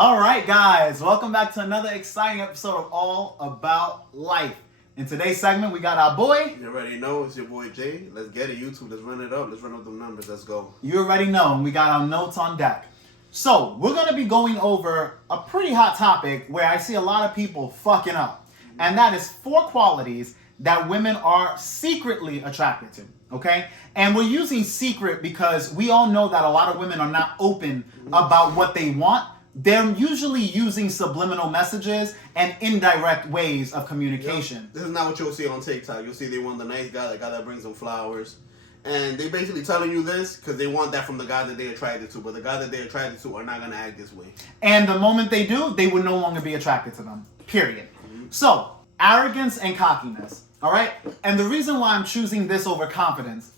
All right, guys, welcome back to another exciting episode of All About Life. In today's segment, we got our boy. You already know, it's your boy Jay. Let's get it, YouTube. Let's run it up. Let's run up the numbers. Let's go. You already know, and we got our notes on deck. So, we're going to be going over a pretty hot topic where I see a lot of people fucking up. And that is 4 qualities that women are secretly attracted to, okay? And we're using secret because we all know that a lot of women are not open about what they want. They're usually using subliminal messages and indirect ways of communication. Yep. This is not what you'll see on TikTok. You'll see they want the nice guy, the guy that brings them flowers. And they basically telling you this because they want that from the guy that they're attracted to. But the guy that they're attracted to are not going to act this way. And the moment they do, they will no longer be attracted to them. Period. So, arrogance and cockiness. All right? And the reason why I'm choosing this over confidence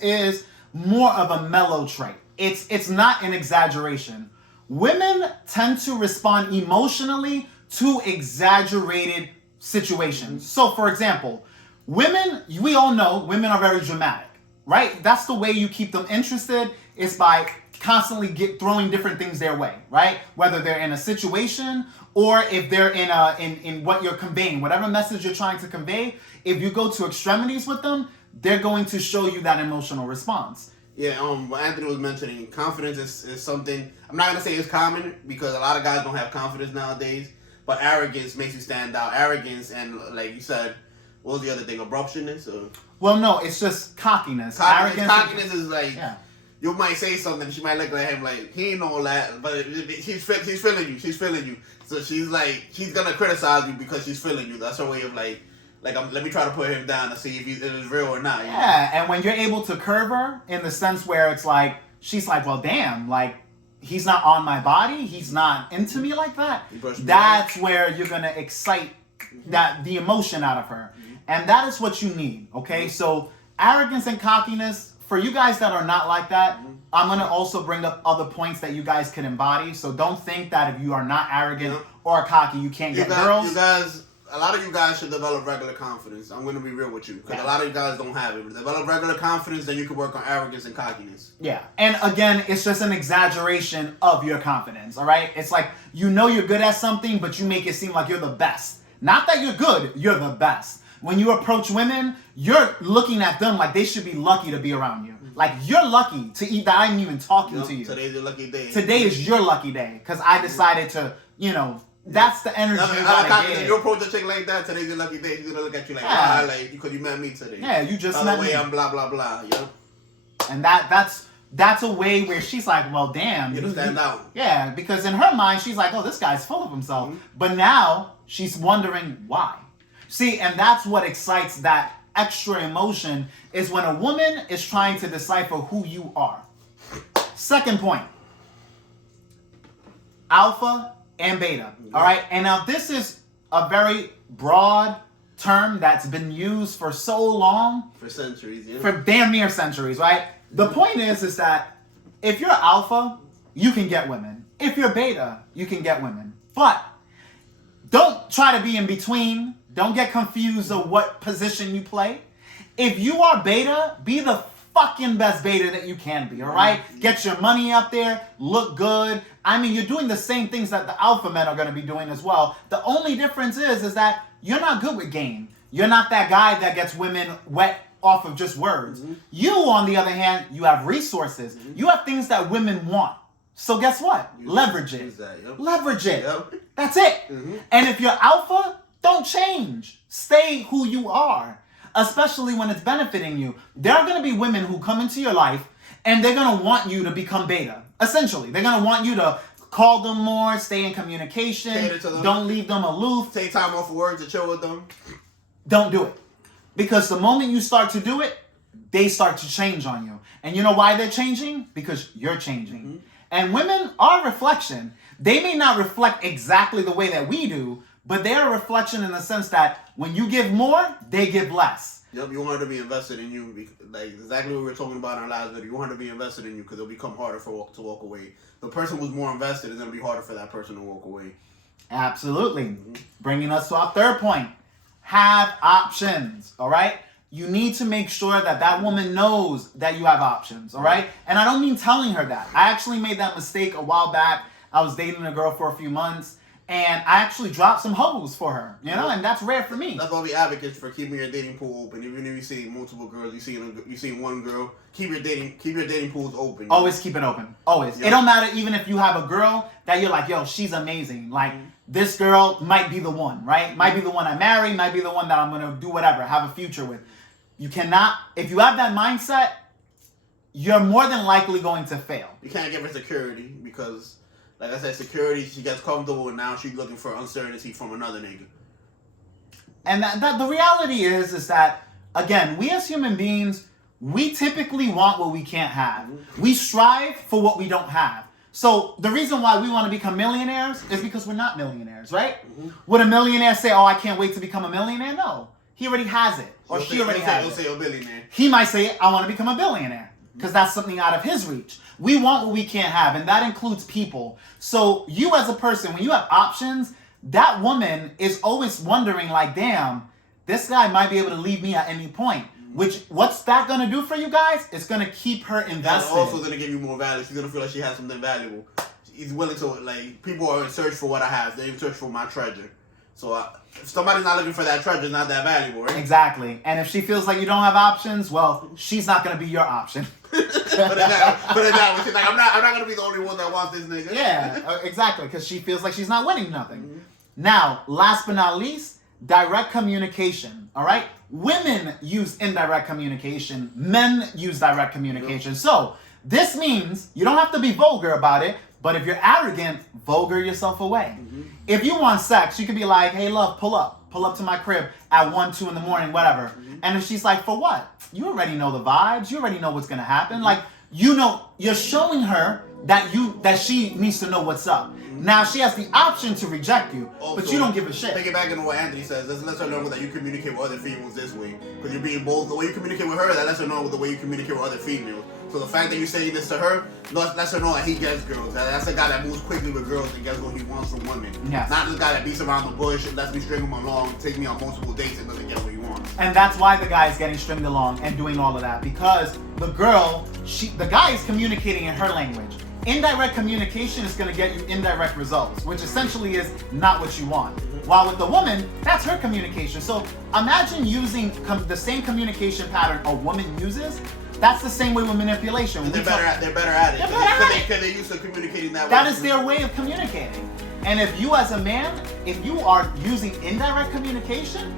is more of a mellow trait. It's not an exaggeration. Women tend to respond emotionally to exaggerated situations. So, for example, women, we all know women are very dramatic, right? That's the way you keep them interested, is by constantly throwing different things their way, right? Whether they're in a situation or if they're in what you're conveying, whatever message you're trying to convey, if you go to extremities with them, they're going to show you that emotional response. Yeah, what Anthony was mentioning, confidence is something, I'm not going to say it's common because a lot of guys don't have confidence nowadays, but arrogance makes you stand out. Arrogance and, like you said, what was the other thing, abruptness? Or? Well, no, it's just cockiness. Cockiness is like, yeah. You might say something, she might look at him like, he ain't all that, but she's feeling you. So she's going to criticize you because she's feeling you. That's her way of let me try to put him down to see if it is real or not. Yeah, and when you're able to curve her in the sense where it's like, she's like, well, damn, like, he's not on my body, he's not into me like that, that's where you're going to excite the emotion out of her. And that is what you need, okay? So arrogance and cockiness, for you guys that are not like that, I'm going to also bring up other points that you guys can embody. So don't think that if you are not arrogant or cocky, you can't get girls. A lot of you guys should develop regular confidence. I'm going to be real with you. Because a lot of you guys don't have it. Develop regular confidence, then you can work on arrogance and cockiness. Yeah. And again, it's just an exaggeration of your confidence, all right? It's like, you know you're good at something, but you make it seem like you're the best. Not that you're good, you're the best. When you approach women, you're looking at them like they should be lucky to be around you. Like, you're lucky to eat that I'm even talking to you. Today's your lucky day. Today is your lucky day. Because I decided to, that's the energy you gotta get. You approach a chick like that, today's your lucky day. She's gonna look at you like, because you met me today. Yeah, you just met me. I'm blah, blah, blah. And that's a way where she's like, well, damn. You stand out. Yeah, because in her mind, she's like, oh, this guy's full of himself. But now, she's wondering why. See, and that's what excites that extra emotion, is when a woman is trying to decipher who you are. Second point. Alpha and beta. All right. And now this is a very broad term that's been used for so long. For centuries, yeah. For damn near centuries, right? The point is that if you're alpha, you can get women. If you're beta, you can get women. But don't try to be in between. Don't get confused of what position you play. If you are beta, be the fucking best beta that you can be, all right? Get your money up there, look good. I mean, you're doing the same things that the alpha men are going to be doing as well. The only difference is that you're not good with game. You're not that guy that gets women wet off of just words. You, on the other hand, you have resources. You have things that women want. So guess what? Leverage it. Leverage it. That's it. And if you're alpha, don't change. Stay who you are. Especially when it's benefiting you. There are going to be women who come into your life and they're going to want you to become beta. Essentially, they're going to want you to call them more, stay in communication, don't leave them aloof. Take time off of work to chill with them. Don't do it. Because the moment you start to do it, they start to change on you. And you know why they're changing? Because you're changing. And women are a reflection. They may not reflect exactly the way that we do, but they're a reflection in the sense that when you give more, they give less. Yep, you want her to be invested in you. Like exactly what we were talking about in our last video. You want her to be invested in you because it'll become harder to walk away. The person who's more invested is going to be harder for that person to walk away. Absolutely. Bringing us to our third point. Have options, all right? You need to make sure that that woman knows that you have options, all right? And I don't mean telling her that. I actually made that mistake a while back. I was dating a girl for a few months, and I actually dropped some hoes for her, you know, and that's rare for me. That's why we advocates for keeping your dating pool open. Even if you see multiple girls, you see one girl, keep your dating pools open. Always keep it open. Always. It don't matter even if you have a girl that you're like, yo, she's amazing. Like, this girl might be the one, right? Might be the one I marry, might be the one that I'm going to do whatever, have a future with. You cannot, if you have that mindset, you're more than likely going to fail. You can't give her security because, like I said, security, she gets comfortable and now she's looking for uncertainty from another nigga. And that the reality is that, again, we as human beings, we typically want what we can't have. We strive for what we don't have. So the reason why we want to become millionaires is because we're not millionaires, right? Would a millionaire say, oh, I can't wait to become a millionaire? No. He already has it. Or she already has it. He'll say a billionaire. He might say, I want to become a billionaire. Because that's something out of his reach. We want what we can't have, and that includes people. So you as a person, when you have options, that woman is always wondering like, damn, this guy might be able to leave me at any point. Which, what's that going to do for you guys? It's going to keep her invested. That's also going to give you more value. She's going to feel like she has something valuable. He's willing to, like, people are in search for what I have. They're in search for my treasure. So if somebody's not looking for that treasure, it's not that valuable, right? Exactly. And if she feels like you don't have options, well, she's not going to be your option. Put it that way. She's like, I'm not going to be the only one that wants this nigga. Yeah, exactly. Because she feels like she's not winning nothing. Now, last but not least, direct communication. All right? Women use indirect communication. Men use direct communication. So this means you don't have to be vulgar about it. But if you're arrogant, vulgar yourself away. If you want sex, you could be like, hey, love, pull up. Pull up to my crib at 1, 2 in the morning, whatever. And if she's like, for what? You already know the vibes. You already know what's going to happen. Like, you know, you're showing her that she needs to know what's up. Now, she has the option to reject you, also, but you don't give a shit. Take it back into what Anthony says. That lets her know that you communicate with other females this way. Because you're being bold. The way you communicate with her, that lets her know the way you communicate with other females. So the fact that you're saying this to her lets her know that he gets girls. That's a guy that moves quickly with girls and gets what he wants from women. Yes. Not the guy that beats around the bush and lets me string him along, take me on multiple dates and doesn't get what he wants. And that's why the guy is getting stringed along and doing all of that. Because the girl, the guy is communicating in her language. Indirect communication is going to get you indirect results, which essentially is not what you want. While with the woman, that's her communication. So imagine using the same communication pattern a woman uses. That's the same way with manipulation. And they're better at it. Because they're used to communicating that way. That is their way of communicating. And if you as a man, if you are using indirect communication,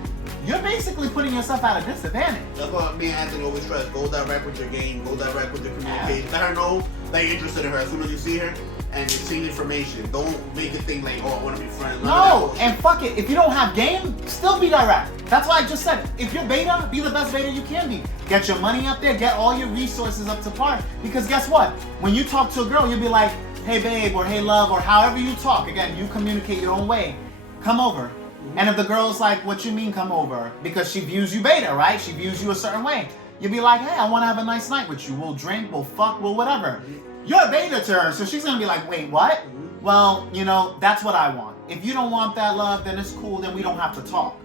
you're basically putting yourself at a disadvantage. That's what me and Anthony always stress. Go direct with your game. Go direct with your communication. Let her know that you're interested in her as soon as you see her. And you're seeing information. Don't make it think like, oh, I want to be friends. No, and fuck it. If you don't have game, still be direct. That's why I just said, if you're beta, be the best beta you can be. Get your money up there. Get all your resources up to par. Because guess what? When you talk to a girl, you'll be like, hey, babe, or hey, love, or however you talk. Again, you communicate your own way. Come over. And if the girl's like, what you mean come over? Because she views you beta, right? She views you a certain way. You'll be like, hey, I want to have a nice night with you. We'll drink, we'll fuck, we'll whatever. You're a beta to her, so she's going to be like, wait, what? Well, you know, that's what I want. If you don't want that love, then it's cool, then we don't have to talk.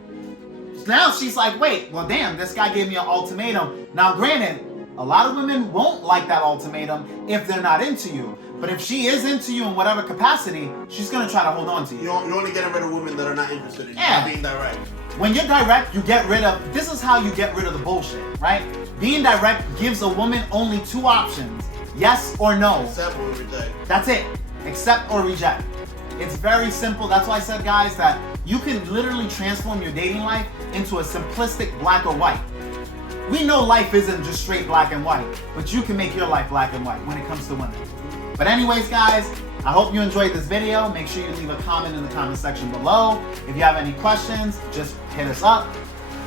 Now she's like, wait, well, damn, this guy gave me an ultimatum. Now, granted, a lot of women won't like that ultimatum if they're not into you. But if she is into you in whatever capacity, she's going to try to hold on to you. You're only getting rid of women that are not interested in you. Not being direct. When you're direct, you get rid of, this is how you get rid of the bullshit, right? Being direct gives a woman only 2 options. Yes or no. Accept or reject. That's it. Accept or reject. It's very simple. That's why I said, guys, that you can literally transform your dating life into a simplistic black or white. We know life isn't just straight black and white, but you can make your life black and white when it comes to women. But anyways, guys, I hope you enjoyed this video. Make sure you leave a comment in the comment section below. If you have any questions, just hit us up.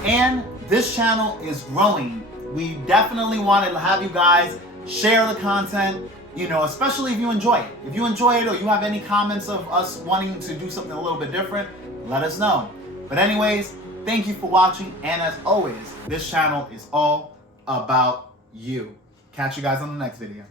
And this channel is growing. We definitely wanted to have you guys share the content, you know, especially if you enjoy it. If you enjoy it or you have any comments of us wanting to do something a little bit different, let us know. But anyways, thank you for watching. And as always, this channel is all about you. Catch you guys on the next video.